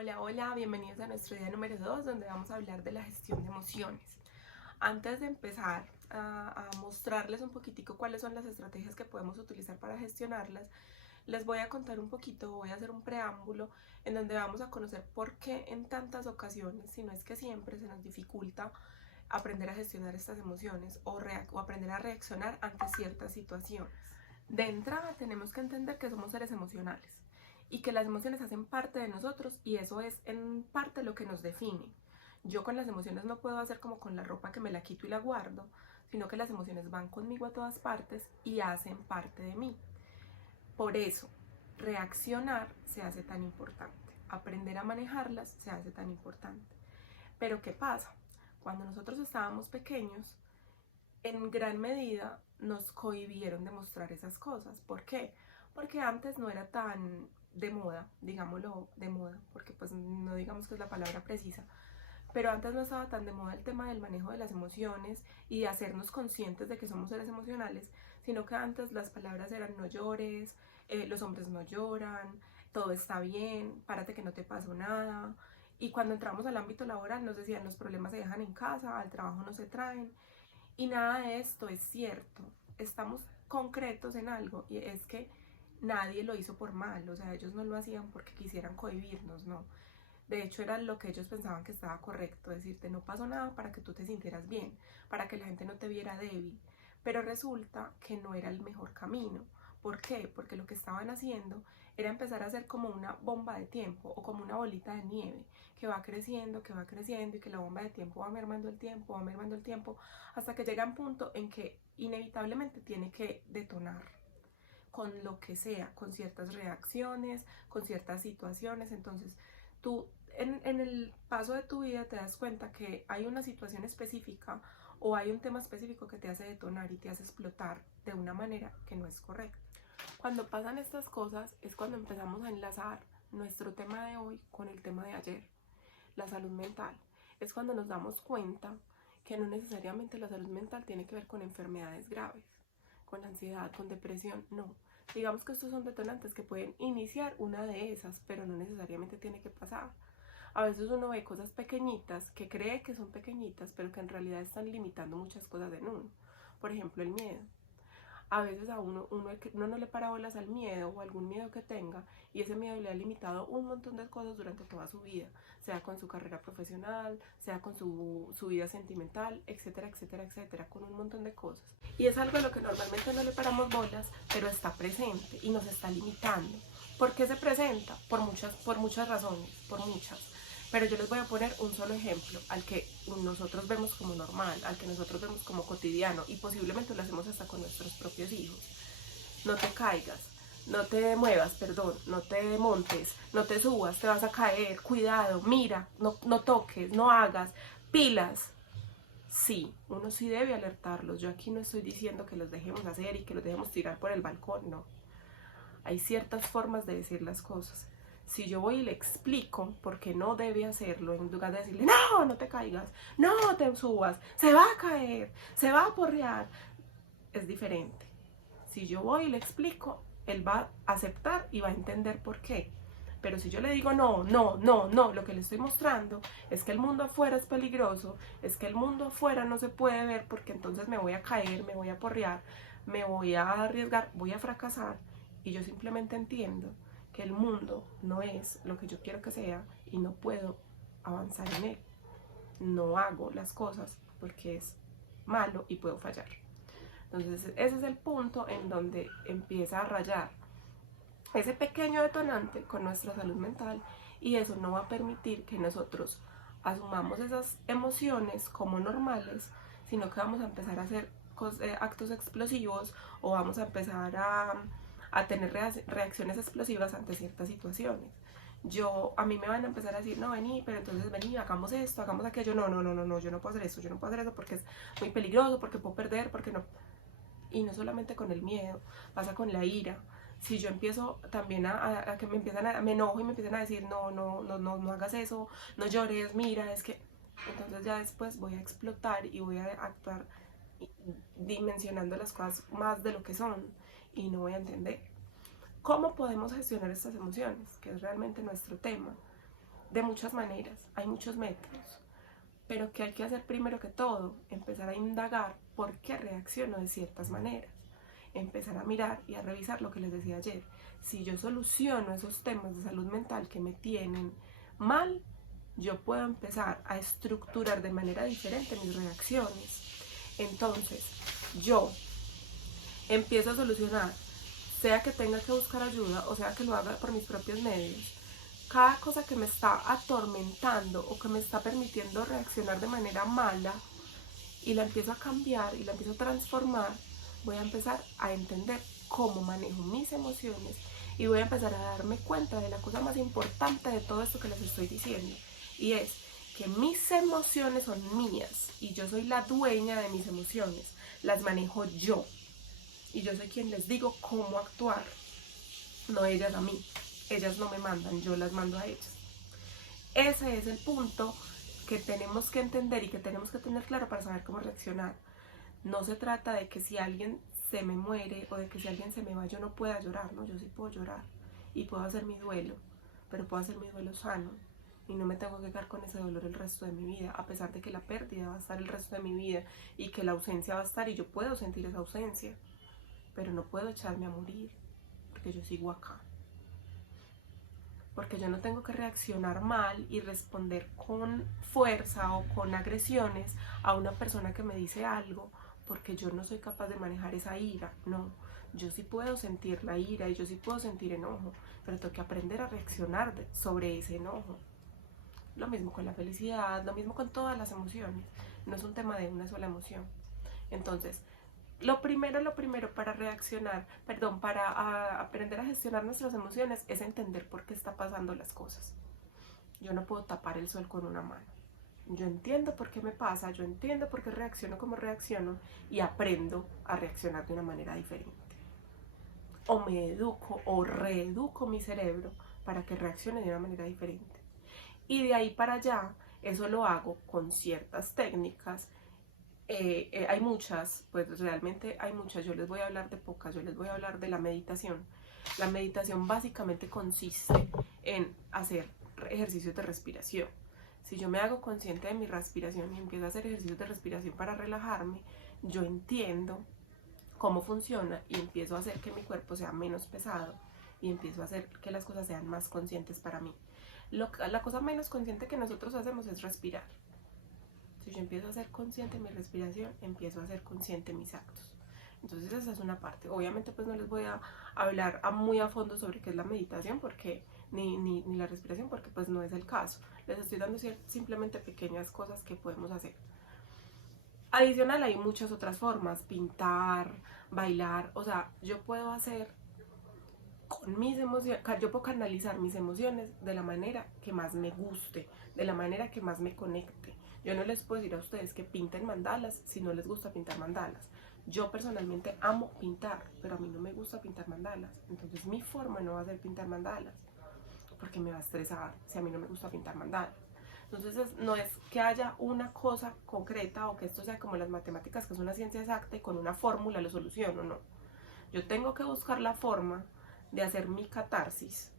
Hola, hola, bienvenidos a nuestro día número 2 donde vamos a hablar de la gestión de emociones. Antes de empezar a mostrarles un poquitico cuáles son las estrategias que podemos utilizar para gestionarlas, les voy a contar un poquito, voy a hacer un preámbulo en donde vamos a conocer por qué en tantas ocasiones, si no es que siempre, se nos dificulta aprender a gestionar estas emociones o aprender a reaccionar ante ciertas situaciones. De entrada tenemos que entender que somos seres emocionales y que las emociones hacen parte de nosotros y eso es en parte lo que nos define. Yo con las emociones no puedo hacer como con la ropa que me la quito y la guardo, sino que las emociones van conmigo a todas partes y hacen parte de mí. Por eso, reaccionar se hace tan importante, aprender a manejarlas se hace tan importante. Pero ¿qué pasa? Cuando nosotros estábamos pequeños, en gran medida nos cohibieron de mostrar esas cosas. ¿Por qué? Porque antes no era tan de moda, digámoslo de moda, porque pues no digamos que es la palabra precisa, pero antes no estaba tan de moda el tema del manejo de las emociones y de hacernos conscientes de que somos seres emocionales, sino que antes las palabras eran no llores, los hombres no lloran, todo está bien, párate que no te pasó nada. Y cuando entramos al ámbito laboral nos decían los problemas se dejan en casa, al trabajo no se traen. Y nada de esto es cierto. Estamos concretos en algo y es que nadie lo hizo por mal, o sea, ellos no lo hacían porque quisieran cohibirnos, no. De hecho, era lo que ellos pensaban que estaba correcto, decirte no pasó nada para que tú te sintieras bien, para que la gente no te viera débil. Pero resulta que no era el mejor camino. ¿Por qué? Porque lo que estaban haciendo era empezar a hacer como una bomba de tiempo o como una bolita de nieve que va creciendo y que la bomba de tiempo va mermando el tiempo, va mermando el tiempo, hasta que llega un punto en que inevitablemente tiene que detonar con lo que sea, con ciertas reacciones, con ciertas situaciones. Entonces, tú en el paso de tu vida te das cuenta que hay una situación específica o hay un tema específico que te hace detonar y te hace explotar de una manera que no es correcta. Cuando pasan estas cosas es cuando empezamos a enlazar nuestro tema de hoy con el tema de ayer, la salud mental. Es cuando nos damos cuenta que no necesariamente la salud mental tiene que ver con enfermedades graves, con ansiedad, con depresión, no. Digamos que estos son detonantes que pueden iniciar una de esas, pero no necesariamente tiene que pasar. A veces uno ve cosas pequeñitas que cree que son pequeñitas, pero que en realidad están limitando muchas cosas en uno. Por ejemplo, el miedo. A veces a uno no le para bolas al miedo o algún miedo que tenga y ese miedo le ha limitado un montón de cosas durante toda su vida, sea con su carrera profesional, sea con su vida sentimental, etcétera, etcétera, etcétera, con un montón de cosas. Y es algo a lo que normalmente no le paramos bolas, pero está presente y nos está limitando. ¿Por qué se presenta? Por muchas razones, por muchas. Pero yo les voy a poner un solo ejemplo al que nosotros vemos como normal, al que nosotros vemos como cotidiano y posiblemente lo hacemos hasta con nuestros propios hijos. No te caigas, no te muevas, perdón, no te montes, no te subas, te vas a caer, cuidado, mira, no toques, no hagas, pilas. Sí, uno sí debe alertarlos. Yo aquí no estoy diciendo que los dejemos hacer y que los dejemos tirar por el balcón, no. Hay ciertas formas de decir las cosas. Si yo voy y le explico por qué no debe hacerlo, en lugar de decirle, no, no te caigas, no te subas, se va a caer, se va a porrear, es diferente. Si yo voy y le explico, él va a aceptar y va a entender por qué. Pero si yo le digo no, no, no, no, lo que le estoy mostrando es que el mundo afuera es peligroso, es que el mundo afuera no se puede ver porque entonces me voy a caer, me voy a porrear, me voy a arriesgar, voy a fracasar y yo simplemente entiendo que el mundo no es lo que yo quiero que sea y no puedo avanzar en él. No hago las cosas porque es malo y puedo fallar. Entonces ese es el punto en donde empieza a rayar ese pequeño detonante con nuestra salud mental y eso no va a permitir que nosotros asumamos esas emociones como normales, sino que vamos a empezar a hacer actos explosivos o vamos a empezar a tener reacciones explosivas ante ciertas situaciones. A mí me van a empezar a decir, no, vení, pero entonces vení, hagamos esto, hagamos aquello, no, no, no, no, no, yo no puedo hacer eso, yo no puedo hacer eso porque es muy peligroso, porque puedo perder, porque no. Y no solamente con el miedo, pasa con la ira. Si yo empiezo también a que me enojo y me empiezan a decir, no, no, no, no, no hagas eso, no llores, mira, es que, entonces ya después voy a explotar y voy a actuar dimensionando las cosas más de lo que son y no voy a entender. ¿Cómo podemos gestionar estas emociones? Que es realmente nuestro tema. de muchas maneras, hay muchos métodos, pero ¿qué hay que hacer primero que todo? Empezar a indagar por qué reacciono de ciertas maneras, empezar a mirar y a revisar lo que les decía ayer. Si yo soluciono esos temas de salud mental que me tienen mal, yo puedo empezar a estructurar de manera diferente mis reacciones. Entonces, yo empiezo a solucionar, sea que tenga que buscar ayuda o sea que lo haga por mis propios medios, cada cosa que me está atormentando o que me está permitiendo reaccionar de manera mala, y la empiezo a cambiar y la empiezo a transformar, voy a empezar a entender cómo manejo mis emociones y voy a empezar a darme cuenta de la cosa más importante de todo esto que les estoy diciendo, y es que mis emociones son mías y yo soy la dueña de mis emociones, las manejo yo y yo soy quien les digo cómo actuar, no ellas a mí. Ellas no me mandan, yo las mando a ellas. Ese es el punto que tenemos que entender y que tenemos que tener claro para saber cómo reaccionar. No se trata de que si alguien se me muere o de que si alguien se me va yo no pueda llorar, no, yo sí puedo llorar y puedo hacer mi duelo, pero puedo hacer mi duelo sano y no me tengo que quedar con ese dolor el resto de mi vida, a pesar de que la pérdida va a estar el resto de mi vida y que la ausencia va a estar y yo puedo sentir esa ausencia, pero no puedo echarme a morir porque yo sigo acá. Porque yo no tengo que reaccionar mal y responder con fuerza o con agresiones a una persona que me dice algo, porque yo no soy capaz de manejar esa ira. No, yo sí puedo sentir la ira y yo sí puedo sentir enojo, pero tengo que aprender a reaccionar sobre ese enojo. Lo mismo con la felicidad, lo mismo con todas las emociones. No es un tema de una sola emoción. Entonces, lo primero para reaccionar, para aprender a gestionar nuestras emociones es entender por qué está pasando las cosas. Yo no puedo tapar el sol con una mano. Yo entiendo por qué me pasa, yo entiendo por qué reacciono como reacciono y aprendo a reaccionar de una manera diferente. O me educo o reeduco mi cerebro para que reaccione de una manera diferente. Y de ahí para allá, eso lo hago con ciertas técnicas. Hay muchas, pues realmente hay muchas, yo les voy a hablar de pocas, yo les voy a hablar de la meditación. La meditación básicamente consiste en hacer ejercicios de respiración. Si yo me hago consciente de mi respiración y empiezo a hacer ejercicios de respiración para relajarme, yo entiendo cómo funciona y empiezo a hacer que mi cuerpo sea menos pesado y empiezo a hacer que las cosas sean más conscientes para mí. La cosa menos consciente que nosotros hacemos es respirar. Si yo empiezo a ser consciente de mi respiración, empiezo a ser consciente de mis actos. Entonces esa es una parte. Obviamente pues no les voy a hablar muy a fondo sobre qué es la meditación porque ni la respiración, porque pues no es el caso. Les estoy dando simplemente pequeñas cosas que podemos hacer. Adicional hay muchas otras formas, pintar, bailar, o sea, yo puedo hacer con mis emociones, yo puedo canalizar mis emociones de la manera que más me guste, de la manera que más me conecte. Yo no les puedo decir a ustedes que pinten mandalas si no les gusta pintar mandalas. Yo personalmente amo pintar, pero a mí no me gusta pintar mandalas. Entonces mi forma no va a ser pintar mandalas, porque me va a estresar si a mí no me gusta pintar mandalas. Entonces no es que haya una cosa concreta o que esto sea como las matemáticas, que es una ciencia exacta y con una fórmula lo soluciono, no. Yo tengo que buscar la forma de hacer mi catarsis,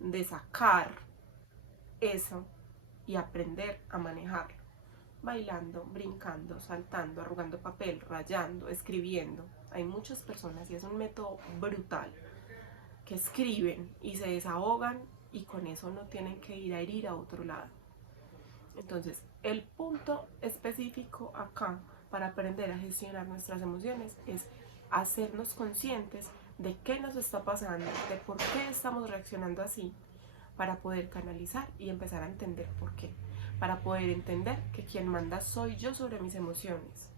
de sacar eso y aprender a manejarlo. Bailando, brincando, saltando, arrugando papel, rayando, escribiendo. Hay muchas personas y es un método brutal que escriben y se desahogan y con eso no tienen que ir a herir a otro lado. Entonces, el punto específico acá para aprender a gestionar nuestras emociones es hacernos conscientes de qué nos está pasando, de por qué estamos reaccionando así, para poder canalizar y empezar a entender por qué, para poder entender que quien manda soy yo sobre mis emociones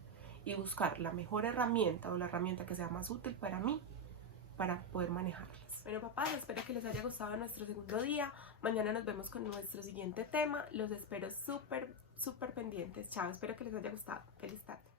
y buscar la mejor herramienta o la herramienta que sea más útil para mí para poder manejarlas. Bueno, papás, espero que les haya gustado nuestro segundo día. Mañana nos vemos con nuestro siguiente tema. Los espero súper pendientes. Chao, espero que les haya gustado. Feliz tarde.